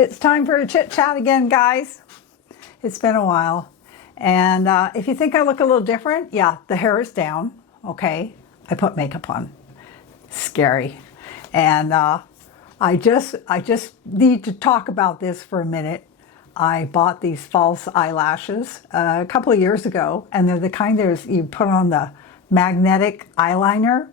It's time for a chit chat again, guys. It's been a while. And if you think I look a little different, yeah, the hair is down, okay? I put makeup on. Scary. And I just need to talk about this for a minute. I bought these false eyelashes a couple of years ago, and they're the kind that you put on the magnetic eyeliner,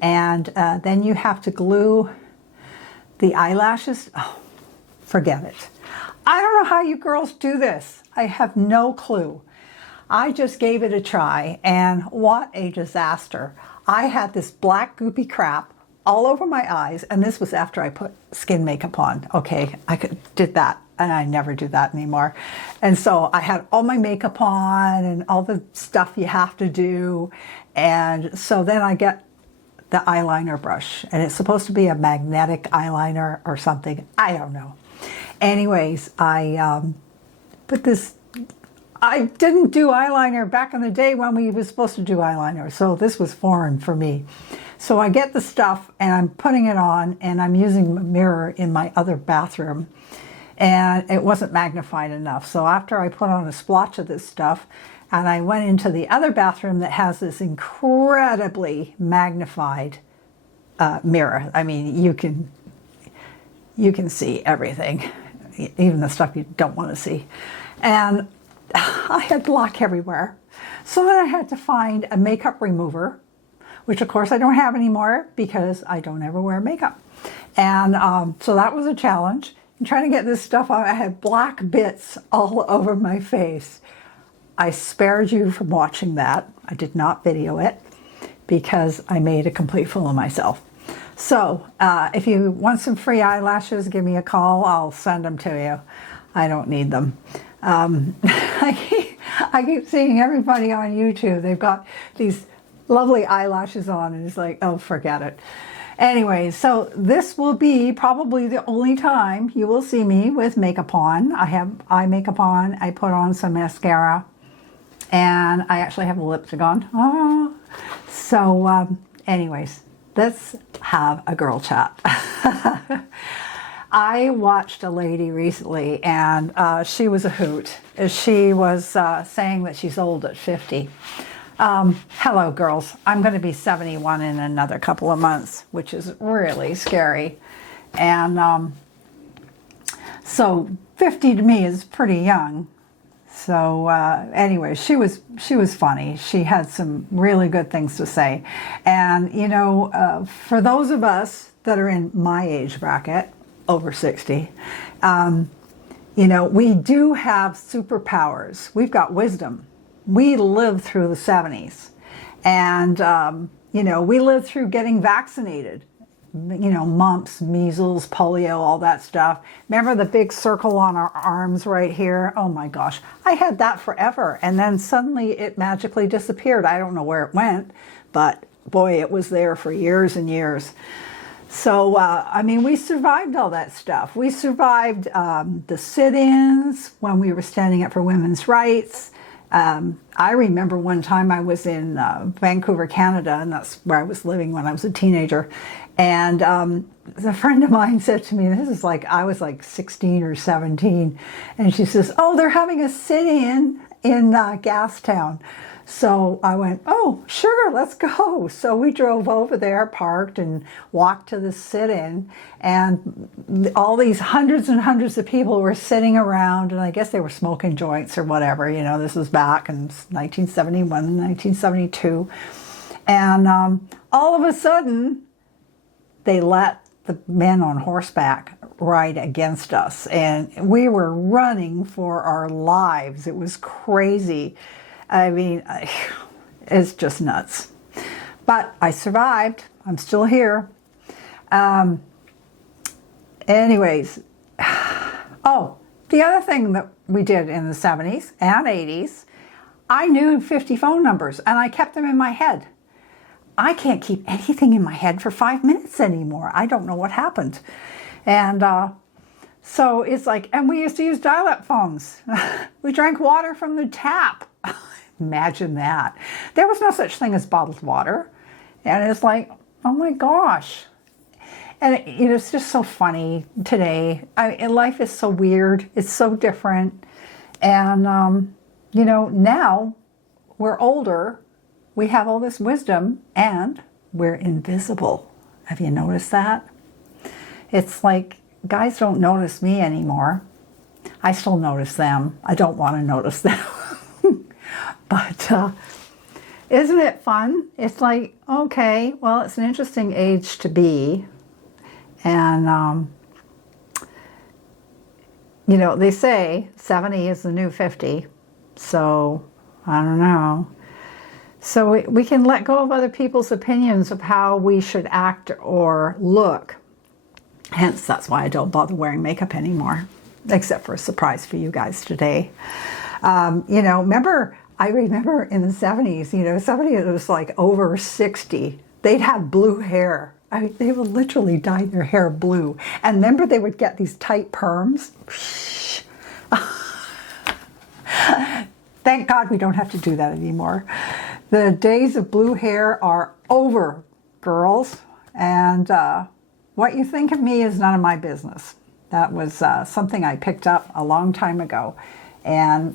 and then you have to glue the eyelashes. Oh, forget it. I don't know how you girls do this. I have no clue. I just gave it a try, and what a disaster. I had this black goopy crap all over my eyes, and this was after I put skin makeup on. Okay, did that, and I never do that anymore. And so I had all my makeup on and all the stuff you have to do, and so then I get the eyeliner brush, and it's supposed to be a magnetic eyeliner or something. I don't know. Anyways, I didn't do eyeliner back in the day when we were supposed to do eyeliner, so this was foreign for me. So I get the stuff and I'm putting it on, and I'm using a mirror in my other bathroom, and it wasn't magnified enough. So after I put on a splotch of this stuff, and I went into the other bathroom that has this incredibly magnified mirror. I mean, you can see everything, even the stuff you don't want to see. And I had black everywhere. So then I had to find a makeup remover, which of course I don't have anymore because I don't ever wear makeup. And so that was a challenge. And trying to get this stuff out, I had black bits all over my face. I spared you from watching that. I did not video it because I made a complete fool of myself. So if you want some free eyelashes, give me a call. I'll send them to you. I don't need them. I keep seeing everybody on YouTube. They've got these lovely eyelashes on, and it's like, oh, forget it. Anyway, so this will be probably the only time you will see me with makeup on. I have eye makeup on. I put on some mascara, and I actually have a lipstick on. Oh. So anyways, let's have a girl chat. I watched a lady recently, and she was a hoot. She was saying that she's old at 50. Hello, girls. I'm going to be 71 in another couple of months, which is really scary. And so 50 to me is pretty young. So anyway, she was funny. She had some really good things to say. And, you know, for those of us that are in my age bracket, over 60, you know, we do have superpowers. We've got wisdom. We lived through the 70s. And, you know, we lived through getting vaccinated. You know, mumps, measles, polio, all that stuff. Remember the big circle on our arms right here? Oh my gosh, I had that forever. And then suddenly it magically disappeared. I don't know where it went, but boy, it was there for years and years. So, I mean, we survived all that stuff. We survived the sit-ins when we were standing up for women's rights. I remember one time I was in Vancouver, Canada, and that's where I was living when I was a teenager. And a friend of mine said to me, this is like, I was like 16 or 17. And she says, oh, they're having a sit-in in Gastown. So I went, oh, sure, let's go. So we drove over there, parked, and walked to the sit-in. And all these hundreds and hundreds of people were sitting around, and I guess they were smoking joints or whatever. You know, this was back in 1971, 1972. And all of a sudden, they let the men on horseback ride against us. And we were running for our lives. It was crazy. I mean, it's just nuts. But I survived. I'm still here. Anyways, oh, the other thing that we did in the 70s and 80s, I knew 50 phone numbers, and I kept them in my head. I can't keep anything in my head for 5 minutes anymore. I don't know what happened. And so it's like, and we used to use dial-up phones. We drank water from the tap. Imagine that. There was no such thing as bottled water. And it's like, oh my gosh. And it's just so funny today. Life is so weird. It's so different. And, now we're older. We have all this wisdom and we're invisible. Have you noticed that? It's like guys don't notice me anymore. I still notice them. I don't want to notice them. But isn't it fun? It's like, okay, well, it's an interesting age to be. And, they say 70 is the new 50. So, I don't know. So we can let go of other people's opinions of how we should act or look. Hence, that's why I don't bother wearing makeup anymore, except for a surprise for you guys today. I remember in the 70s, somebody that was like over 60, they'd have blue hair. They would literally dye their hair blue. And remember, they would get these tight perms. Thank God we don't have to do that anymore. The days of blue hair are over, girls. And what you think of me is none of my business. That was something I picked up a long time ago. And,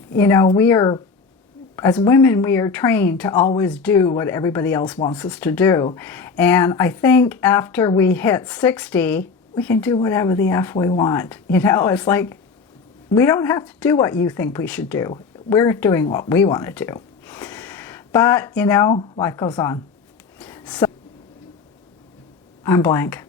as women, we are trained to always do what everybody else wants us to do. And I think after we hit 60, we can do whatever the F we want. It's like, we don't have to do what you think we should do. We're doing what we want to do. But, life goes on. So, I'm blank.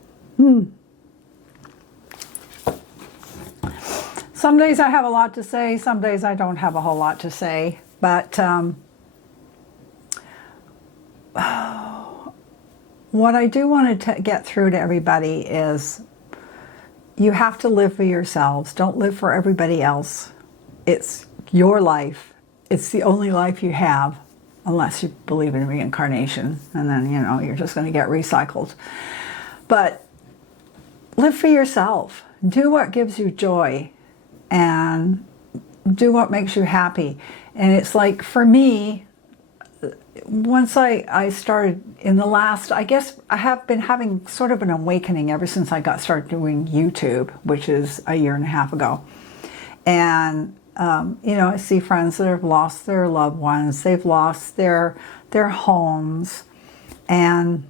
Some days I have a lot to say. Some days I don't have a whole lot to say. But what I do want to get through to everybody is you have to live for yourselves. Don't live for everybody else. It's your life. It's the only life you have, unless you believe in reincarnation. And then, you're just going to get recycled. But live for yourself. Do what gives you joy. And do what makes you happy. And it's like, for me, once I started in the last, I guess I have been having sort of an awakening ever since I started doing YouTube, which is a year and a half ago. And, I see friends that have lost their loved ones. They've lost their homes. And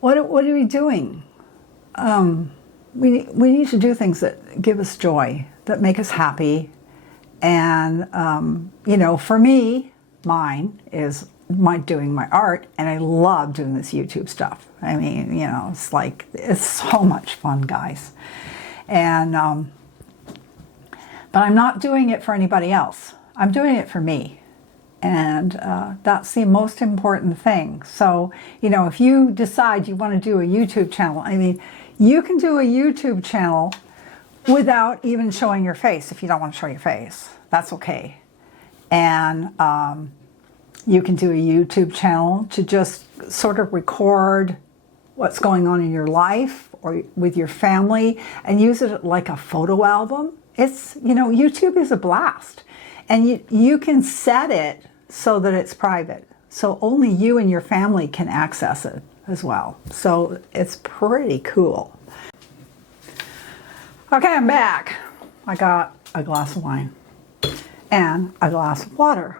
what are we doing? We need to do things that give us joy, that make us happy. And, for me, mine is doing my art, and I love doing this YouTube stuff. I mean, it's so much fun, guys. And, but I'm not doing it for anybody else. I'm doing it for me. And that's the most important thing. So, if you decide you want to do a YouTube channel, you can do a YouTube channel without even showing your face. If you don't want to show your face, that's okay. And you can do a YouTube channel to just sort of record what's going on in your life or with your family and use it like a photo album. It's, YouTube is a blast. And you can set it so that it's private. So only you and your family can access it as well. So it's pretty cool. Okay, I'm back. I got a glass of wine and a glass of water.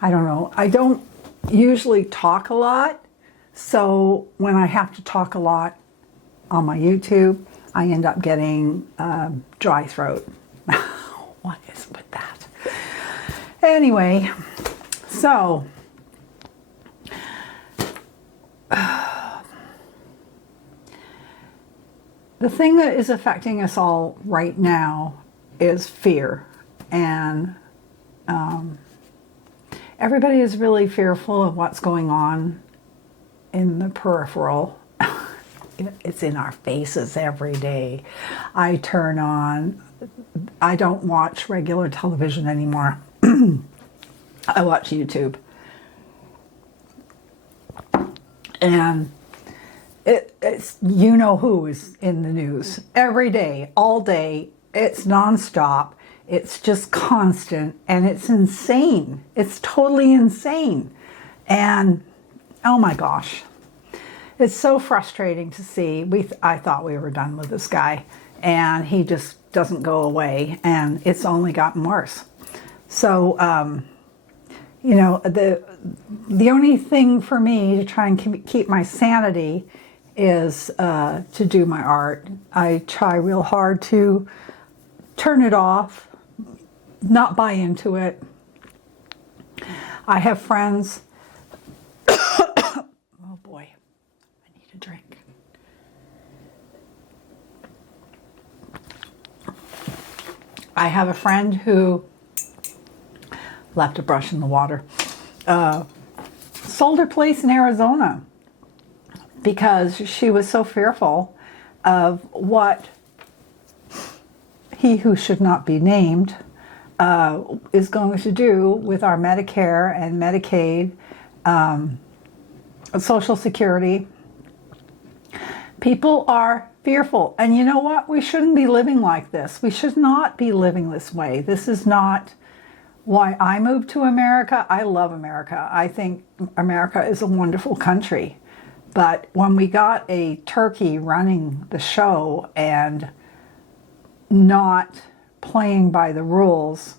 I don't know. I don't usually talk a lot. So when I have to talk a lot on my YouTube, I end up getting dry throat. What is with that? Anyway, so the thing that is affecting us all right now is fear. And everybody is really fearful of what's going on in the peripheral. It's in our faces every day. I don't watch regular television anymore. I watch YouTube. And it's who is in the news every day, all day. It's nonstop. It's just constant, and it's insane. It's totally insane. And oh my gosh, it's so frustrating to see. I thought we were done with this guy, and he just doesn't go away, and it's only gotten worse. So, you know, the only thing for me to try and keep my sanity is to do my art. I try real hard to turn it off, not buy into it. I have friends. Oh boy, I need a drink. I have a friend who left a brush in the water. Sold her place in Arizona because she was so fearful of what he who should not be named is going to do with our Medicare and Medicaid, Social Security. People are fearful. And you know what? We shouldn't be living like this. We should not be living this way. This is not why I moved to America. I love America. I think America is a wonderful country. But when we got a turkey running the show and not playing by the rules,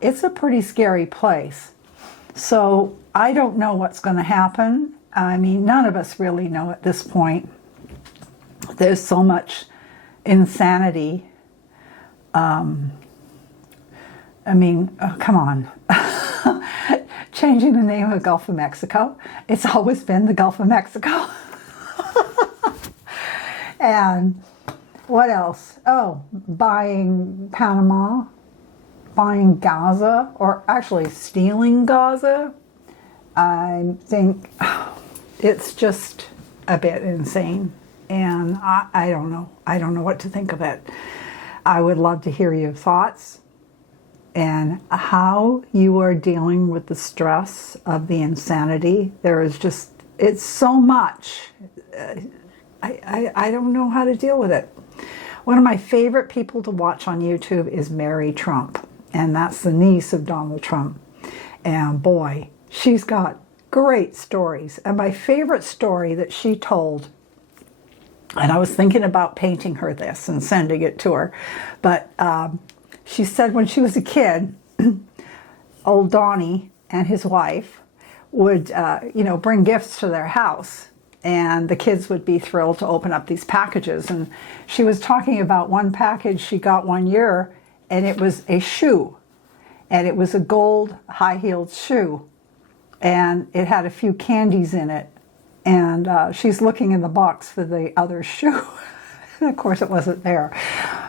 it's a pretty scary place. So I don't know what's going to happen. I mean, none of us really know at this point. There's so much insanity. I mean, come on. Changing the name of the Gulf of Mexico. It's always been the Gulf of Mexico. And what else? Oh, buying Panama, buying Gaza, or actually stealing Gaza. I think it's just a bit insane. And I don't know. I don't know what to think of it. I would love to hear your thoughts and how you are dealing with the stress of the insanity. There is just, it's so much. I don't know how to deal with it. One of my favorite people to watch on YouTube is Mary Trump, and that's the niece of Donald Trump. And boy, she's got great stories. And my favorite story that she told, and I was thinking about painting her this and sending it to her, but she said when she was a kid, old Donnie and his wife would, bring gifts to their house, and the kids would be thrilled to open up these packages. And she was talking about one package she got one year, and it was a shoe, and it was a gold high-heeled shoe, and it had a few candies in it. And she's looking in the box for the other shoe. And of course it wasn't there.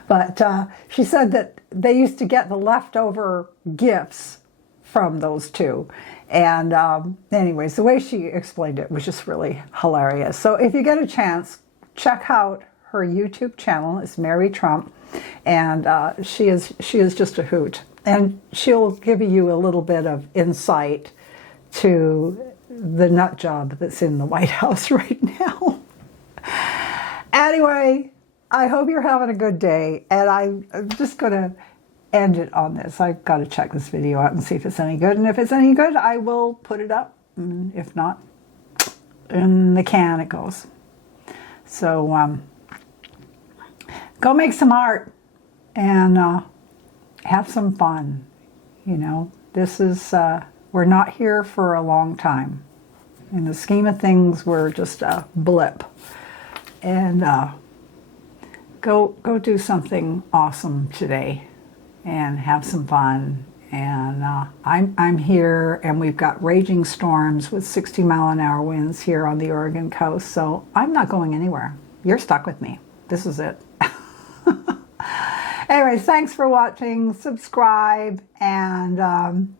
But she said that they used to get the leftover gifts from those two. And anyways, the way she explained it was just really hilarious. So if you get a chance, check out her YouTube channel. It's Mary Trump. And she is just a hoot. And she'll give you a little bit of insight to the nut job that's in the White House right now. Anyway, I hope you're having a good day, and I'm just going to end it on this. I've got to check this video out and see if it's any good, and if it's any good, I will put it up. If not, in the can it goes. So go make some art and have some fun. You know, this is we're not here for a long time. In the scheme of things, we're just a blip. And go do something awesome today and have some fun. And I'm here, and we've got raging storms with 60-mile-an-hour winds here on the Oregon coast. So I'm not going anywhere. You're stuck with me. This is it. Anyways, thanks for watching. Subscribe, and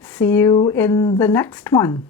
see you in the next one.